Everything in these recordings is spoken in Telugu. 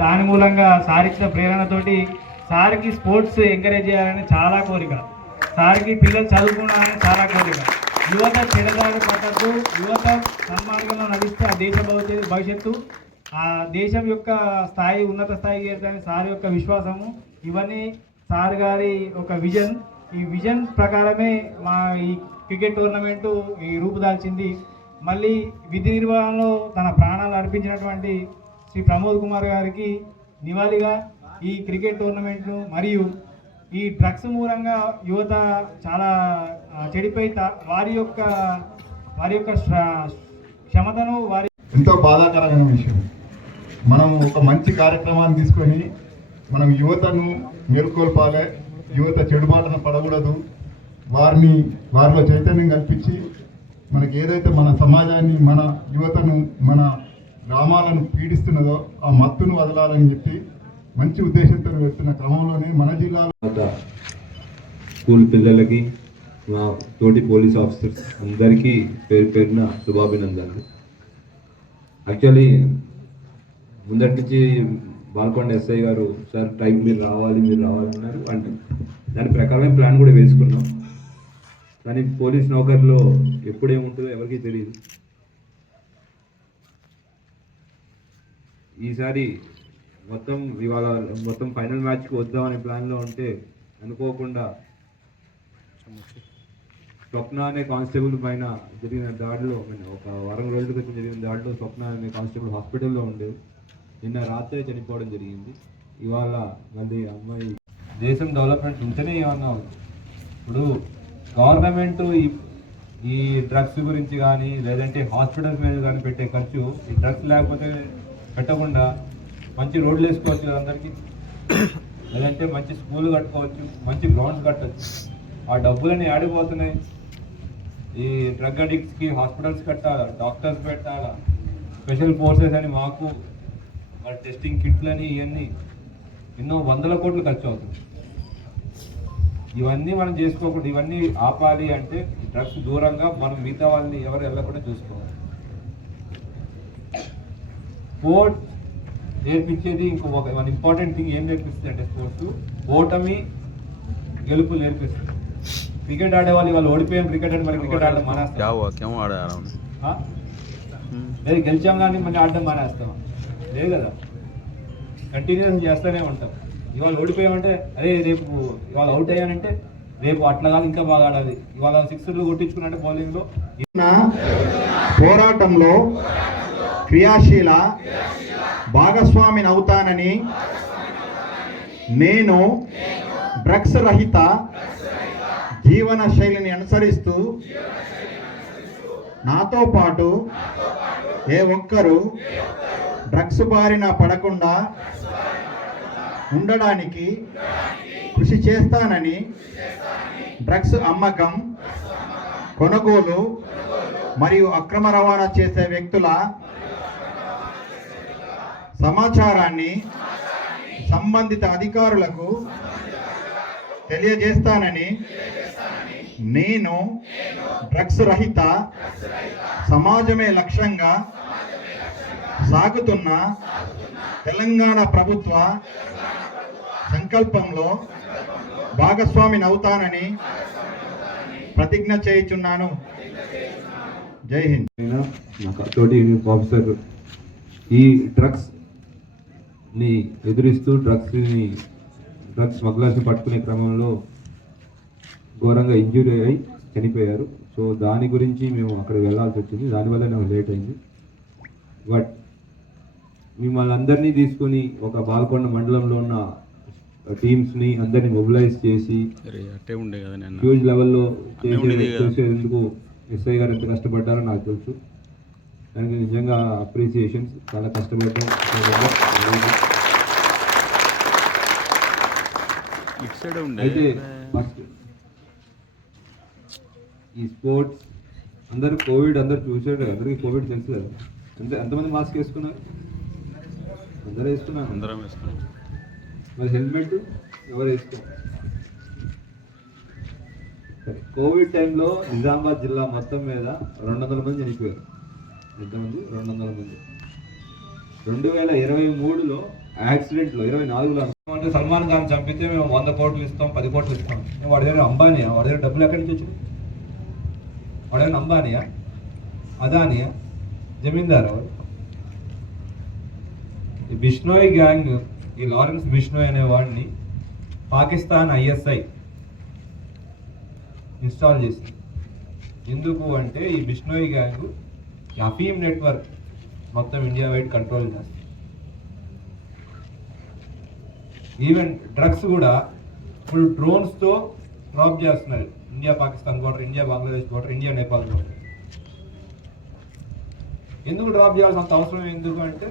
దాని మూలంగా సార్ ఇచ్చిన ప్రేరణతోటి సార్కి స్పోర్ట్స్ ఎంకరేజ్ చేయాలని చాలా కోరిక, సార్కి పిల్లలు చదువుకున్నారని చాలా కోరిక. యువత చెడదారి పట్టద్దు, యువత సన్మార్గంలో నడిస్తే ఆ దేశ భవిష్యత్తు, ఆ దేశం యొక్క స్థాయి ఉన్నత స్థాయికి చేరుతాయని సార్ యొక్క విశ్వాసము. ఇవన్నీ సార్ గారి ఒక విజన్. ఈ విజన్ ప్రకారమే మా ఈ క్రికెట్ టోర్నమెంటు ఈ రూపుదాల్చింది. మళ్ళీ విధి నిర్వహణలో తన ప్రాణాలు అర్పించినటువంటి శ్రీ ప్రమోద్ కుమార్ గారికి నివాళిగా ఈ క్రికెట్ టోర్నమెంట్ను మరియు ఈ డ్రగ్స్ మూలంగా యువత చాలా చెడిపోయి వారి యొక్క క్షమతను వారి ఎంతో బాధాకరమైన విషయం. మనం ఒక మంచి కార్యక్రమాన్ని తీసుకొని మనం యువతను మేల్కొల్పాలి, యువత చెడుబాటున పడకూడదు, వారిలో చైతన్యం కల్పించి మనకి ఏదైతే మన సమాజాన్ని, మన యువతను, మన గ్రామాలను పీడిస్తున్నదో ఆ మత్తును వదలాలని చెప్పి మంచి ఉద్దేశంతో వెళ్తున్న క్రమంలోనే మన జిల్లాలో స్కూల్ పిల్లలకి, మా తోటి పోలీస్ ఆఫీసర్స్ అందరికీ పేరు పేరున శుభాభినందనలు. యాక్చువల్లీ ముందటి నుంచి బాల్కొండ ఎస్ఐ గారు సార్ టైం మీరు రావాలన్నారు అంటే దాని ప్రకారమే ప్లాన్ కూడా వేసుకున్నాం. కానీ పోలీస్ నౌకర్లో ఎప్పుడేముంటుందో ఎవరికీ తెలియదు. ఈసారి మొత్తం ఫైనల్ మ్యాచ్కి వద్దామనే ప్లాన్లో ఉంటే అనుకోకుండా స్వప్న అనే కానిస్టేబుల్ పైన జరిగిన దాడిలో, ఒక వారం రోజుల క్రితం జరిగిన దాడిలో స్వప్న అనే కానిస్టేబుల్ హాస్పిటల్లో ఉండేది. నిన్న రాత్రే చనిపోవడం జరిగింది. ఇవాళ మళ్ళీ అమ్మాయి దేశం డెవలప్మెంట్ ఉంటేనే ఏమన్నా. ఇప్పుడు గవర్నమెంట్ ఈ డ్రగ్స్ గురించి కానీ లేదంటే హాస్పిటల్స్ మీద కానీ పెట్టే ఖర్చు ఈ డ్రగ్స్ లేకపోతే పెట్టకుండా మంచి రోడ్లు వేసుకోవచ్చు కదా అందరికీ, లేదంటే మంచి స్కూల్ కట్టుకోవచ్చు, మంచి గ్రౌండ్స్ కట్టచ్చు. ఆ డబ్బులని ఆడిపోతున్నాయి. ఈ డ్రగ్ అడిక్ట్స్కి హాస్పిటల్స్ కట్టాలా, డాక్టర్స్ పెట్టాలా, స్పెషల్ ఫోర్సెస్ అని మాకు వాళ్ళ టెస్టింగ్ కిట్లని ఇవన్నీ ఎన్నో వందల కోట్లు ఖర్చు అవుతుంది. ఇవన్నీ మనం చేసుకోకూడదు. ఇవన్నీ ఆపాలి అంటే డ్రగ్స్ దూరంగా మనం మిగతా వాళ్ళని ఎవరు వెళ్ళకుండా చూసుకోవాలి. స్పోర్ట్స్ నేర్పించేది వన్ ఇంపార్టెంట్ థింగ్ ఏం నేర్పిస్తుంది అంటే స్పోర్ట్స్ ఓటమి గెలుపు నేర్పిస్తుంది. క్రికెట్ ఆడేవాళ్ళు వాళ్ళు ఓడిపోయాం క్రికెట్ అని మరి క్రికెట్ ఆడడం మానేస్తాం లేదు, గెలిచాం కానీ మళ్ళీ ఆడడం మానేస్తాం లేదు కదా, కంటిన్యూస్ చేస్తూనే ఉంటాం. ఇవాళ ఓడిపోయామంటే అరే రేపు ఇవాళ అవుట్ అయ్యానంటే రేపు అట్లా కాదు ఇంకా బాగా ఆడాలి. ఇవాళ సిక్స్లు కొట్టించుకున్నట్టే బౌలింగ్లో పోరాటంలో క్రియాశీల భాగస్వామిని అవుతానని నేను డ్రగ్స్ రహిత జీవన శైలిని అనుసరిస్తూ నాతో పాటు ఏ ఒక్కరూ డ్రగ్స్ బారిన పడకుండా ఉండడానికి కృషి చేస్తానని డ్రగ్స్ అమ్మకం, కొనుగోలు మరియు అక్రమ రవాణా చేసే వ్యక్తుల సమాచారాన్ని సంబంధిత అధికారులకు తెలియజేస్తానని నేను డ్రగ్స్ రహిత సమాజమే లక్ష్యంగా సాగుతున్న తెలంగాణ ప్రభుత్వ సంకల్పంలో భాగస్వామిని అవుతానని ప్రతిజ్ఞ చేయుచున్నాను. జై హింద్. తోటి ఆఫీసర్ ఈ డ్రగ్స్ని ఎదురిస్తూ డ్రగ్స్ స్మగ్లర్స్ని పట్టుకునే క్రమంలో ఘోరంగా ఇంజూరీ అయి చనిపోయారు. సో దాని గురించి మేము అక్కడ వెళ్ళాల్సి వచ్చింది, దానివల్ల నాకు లేట్ అయింది. బట్ మిమ్మల్ని అందరినీ తీసుకొని ఒక బాల్కొండ మండలంలో ఉన్న టీమ్స్ని అందరినీ మొబిలైజ్ చేసి హ్యూజ్ లెవెల్లో చేసేందుకు ఎస్ఐ గారు ఎంత కష్టపడ్డారో నాకు తెలుసు. దానికి నిజంగా అప్రిసియేషన్స్. చాలా కష్టపడ్డాం. అయితే ఫస్ట్ ఈ స్పోర్ట్స్ అందరూ చూసాడు, అందరికీ కోవిడ్ తెలుసు కదా. ఎంతమంది మాస్క్ వేసుకున్నారు? అందరూ వేసుకున్నారు. మరి హెల్మెట్ ఎవరు వేసుకున్నారు? సరే, కోవిడ్ టైంలో నిజామాబాద్ జిల్లా మొత్తం మీద 200 మంది చనిపోయారు. ఎంతమంది? 200 మంది. 2023లో యాక్సిడెంట్లో 24లో అంటే సల్మాన్ ఖాన్ చంపితే మేము 100 కోట్లు ఇస్తాం, 10 కోట్లు ఇస్తాం. వాడి దగ్గర అంబానీయా? వాడి దగ్గర డబ్బులు ఎక్కడి నుంచి వచ్చింది? వాడి దగ్గర అంబానీయా, అదానియా, జమీందారా వాడు? ఈ బిష్నోయ్ గ్యాంగ్, ఈ లారెన్స్ బిష్నోయ్ అనే వాడిని పాకిస్తాన్ ISI ఇన్స్టాల్ చేసింది. ఎందుకు అంటే ఈ బిష్నోయ్ గ్యాంగ్ అఫీమ్ నెట్వర్క్ మొత్తం ఇండియా వైడ్ కంట్రోల్ చేస్తుంది. ఈవెన్ డ్రగ్స్ కూడా ఫుల్ డ్రోన్స్తో డ్రాప్ చేస్తున్నారు. India Pakistan border, India Bangladesh border, India Nepal border. ఎందుకు డ్రాప్ చేయాల్సినంత అవసరం ఎందుకు అంటే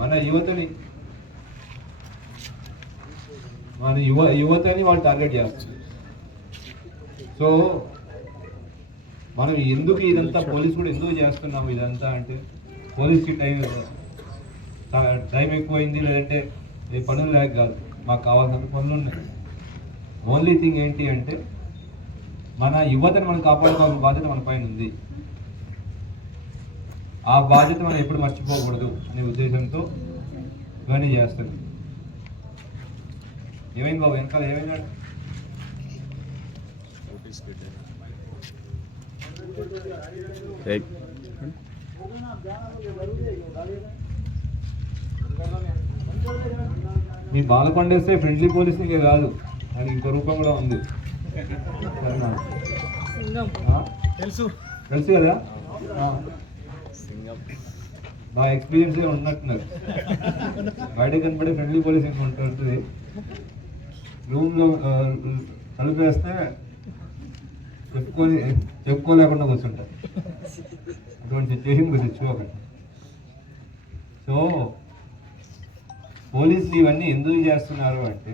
మన యువతని వాళ్ళు టార్గెట్ చేస్తారు. సో మనం ఎందుకు ఇదంతా పోలీస్ కూడా ఎందుకు చేస్తున్నాము ఇదంతా అంటే పోలీస్కి టైం ఎక్కువైంది, లేదంటే ఏ పనులు లేక కాదు, మాకు కావాల్సినంత పనులు ఉన్నాయి. ఓన్లీ థింగ్ ఏంటి అంటే మన యువతను మనం కాపాడుకోవాల్సిన బాధ్యత మన పైన ఉంది. ఆ బాధ్యత మనం ఎప్పుడు మర్చిపోకూడదు అనే ఉద్దేశంతో ఇవన్నీ చేస్తుంది. ఏమైంది బాబు వెనకాల ఏమైనా? మీ బాలకొండేస్తే ఫ్రెండ్లీ పోలీసింగే కాదు, అది ఇంకో రూపం కూడా ఉంది. తెలుసు కదా, బాగా ఎక్స్పీరియన్స్ ఉన్నట్టున్నారు. బయట కనపడే ఫ్రెండ్లీ పోలీసింగ్ ఉంటుంది, రూమ్లో తలుపేస్తే చెప్పుకోలేకుండా కూర్చుంటారు. అటువంటి సిచ్యువేషన్ మీరు తెచ్చుకోకండి. సో పోలీసులు ఇవన్నీ ఎందుకు చేస్తున్నారు అంటే